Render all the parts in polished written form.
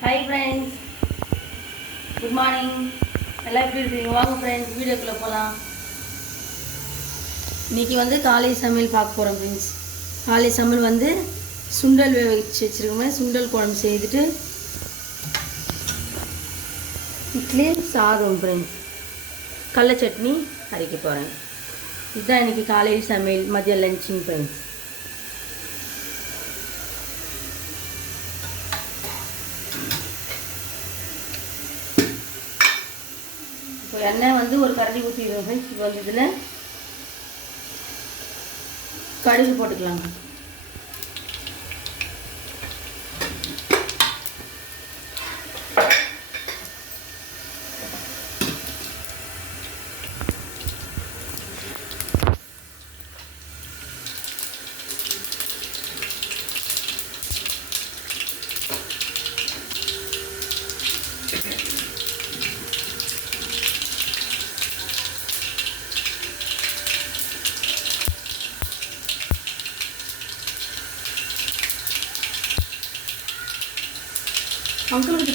Hi friends, good morning. எல்லாம் எப்படி இருக்கீங்க? வாங்க ஃப்ரெண்ட்ஸ், வீடியோக்குள்ளே போகலாம். இன்றைக்கி வந்து காலை சமையல் பார்க்க போகிறோம் ஃப்ரெண்ட்ஸ். காலை சமையல் வந்து சுண்டல் வேக வச்சு வச்சுருக்கோமே, சுண்டல் குழம்பு செய்துட்டு இட்லி சாதம் ஃப்ரெண்ட்ஸ், கடலை சட்னி அரைக்க போகிறேன். இதுதான் இன்றைக்கி காலையில் சமையல், மதியம் லஞ்சுங்க ஃப்ரெண்ட்ஸ். இப்போ எண்ணெய் வந்து ஒரு கரண்டி ஊற்றிடுவோம் ஃப்ரெண்ட்ஸ். இப்போ வந்து இதில் கடுகு போட்டுக்கலாங்க. அங்களுக்கு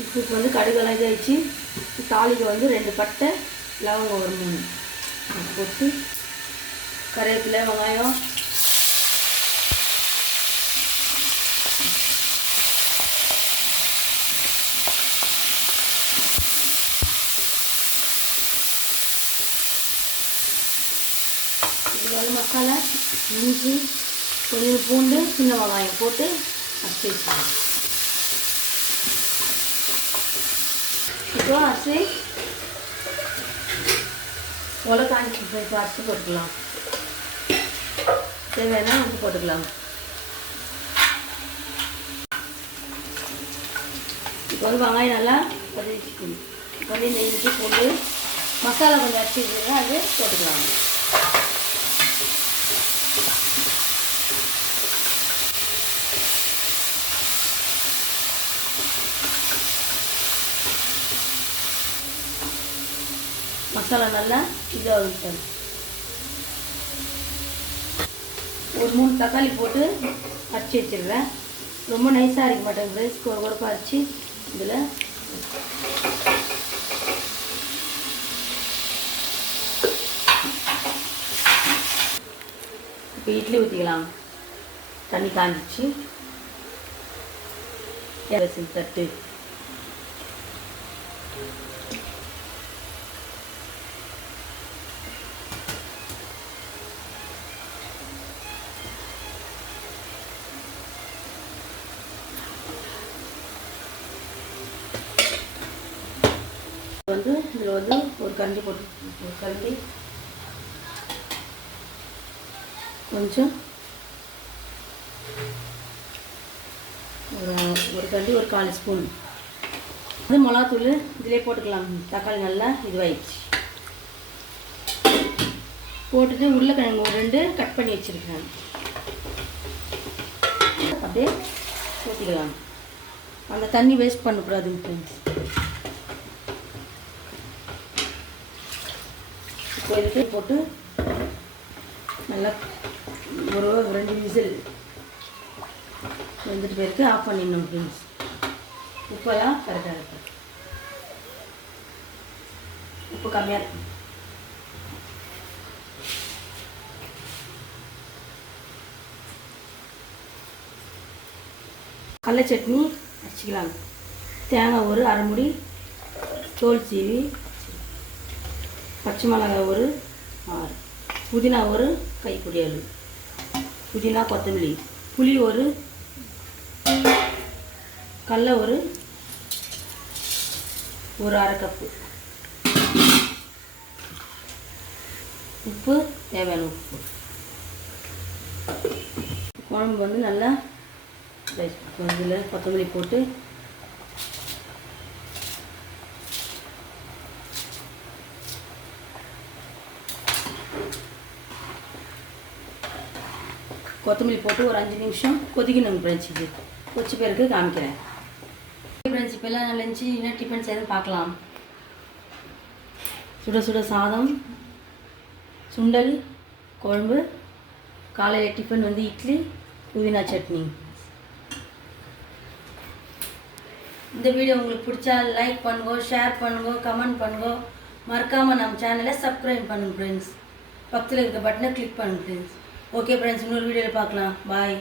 இப்போ வந்து கடுகெல்லாம் இதாகிடுச்சு. தாளிக்கு வந்து 2 பட்டை, லவங்கம் ஒரு 3 போட்டு, கருவேப்பிலை, வெங்காயம், இது வந்து மசாலா, இஞ்சி, கொஞ்சம் பூண்டு, சின்ன வெங்காயம் போட்டு அரைச்சி வச்சுக்கலாம். இப்போ அரிசி காஞ்சி இப்போ அரிசி போட்டுக்கலாம். தேவையான உப்பு போட்டுக்கலாம். இப்போ வந்து வெங்காயம் நல்லா வதக்கிக்கணும். இப்போ வந்து இந்த இஞ்சி பூண்டு மசாலா கொஞ்சம் அரிசி இருக்குதுங்க, அது போட்டுக்கலாம். மசாலா நல்லா இதாக வைக்கணும். ஒரு 3 தக்காளி போட்டு அரைச்சி வச்சிடுறேன். ரொம்ப நைஸாக அரைக்க மாட்டேன் ஃப்ரெண்ட்ஸ், கொரப்பாக அரைச்சி இதில் இப்போ இட்லி ஊற்றிக்கலாம். தண்ணி காஞ்சிச்சு. தட்டு வந்து இதில் வந்து ஒரு கரண்டி போட்டு, ஒரு கரண்டி கொஞ்சம் ஒரு கரண்டி ஒரு 1/4 ஸ்பூன் வந்து மிளகாத்தூள் இதிலே போட்டுக்கலாம். தக்காளி நல்லா இதுவாகிடுச்சு. போட்டுட்டு உருளைக்கிழங்கு ஒரு 2 கட் பண்ணி வச்சுருக்கேன், அப்படியே ஊற்றிக்கலாம். அந்த தண்ணி வேஸ்ட் பண்ணக்கூடாதுங்க ஃப்ரெண்ட்ஸ். இப்போ இதுக்கு போட்டு நல்லா ஒரு 2 விசில் வெந்துட்டு பேருக்கு ஆஃப் பண்ணிடணும் ஃப்ரெண்ட்ஸ். உப்பெல்லாம் கரெக்டாக இருக்கும். உப்பு கம்மியாக இருக்கும். கடலை சட்னி அரைச்சிக்கலாம். தேங்காய் ஒரு 1/2 மூடி, தோல் சீவி, பச்சை மிளகாய் ஒரு 6, புதினா ஒரு கைப்பிடி அளவு, புதினா, கொத்தமல்லி, புளி ஒரு, கடலை ஒரு 1/2 கப்பு, உப்பு தேவையான உப்பு. குழம்பு வந்து நல்லா இதில் கொத்தமல்லி போட்டு கொத்தமல்லி போட்டு ஒரு 5 நிமிஷம் கொதிக்கணும் ஃப்ரெண்ட்ஸ். இது கொச்சி பேருக்கு காமிக்கிறேன் ஃப்ரெண்ட்ஸ். இப்போ எல்லாம் லஞ்சு என்ன டிஃபன் செய்யணும் பார்க்கலாம். சுட சுட சாதம், சுண்டல் குழம்பு, காலையில் டிஃபன் வந்து இட்லி, புதினா சட்னி. இந்த வீடியோ உங்களுக்கு பிடிச்சா லைக் பண்ணுங்க, ஷேர் பண்ணுங்க, கமெண்ட் பண்ணுங்க. மறக்காமல் நம்ம சேனலை சப்ஸ்கிரைப் பண்ணுங்க ஃப்ரெண்ட்ஸ். பக்கத்தில் இருக்க பட்டனை கிளிக் பண்ணுங்க ஃப்ரெண்ட்ஸ். ஓகே ஃப்ரெண்ட்ஸ், இன்னொரு வீடியோவில் பார்க்கலாம். பாய்.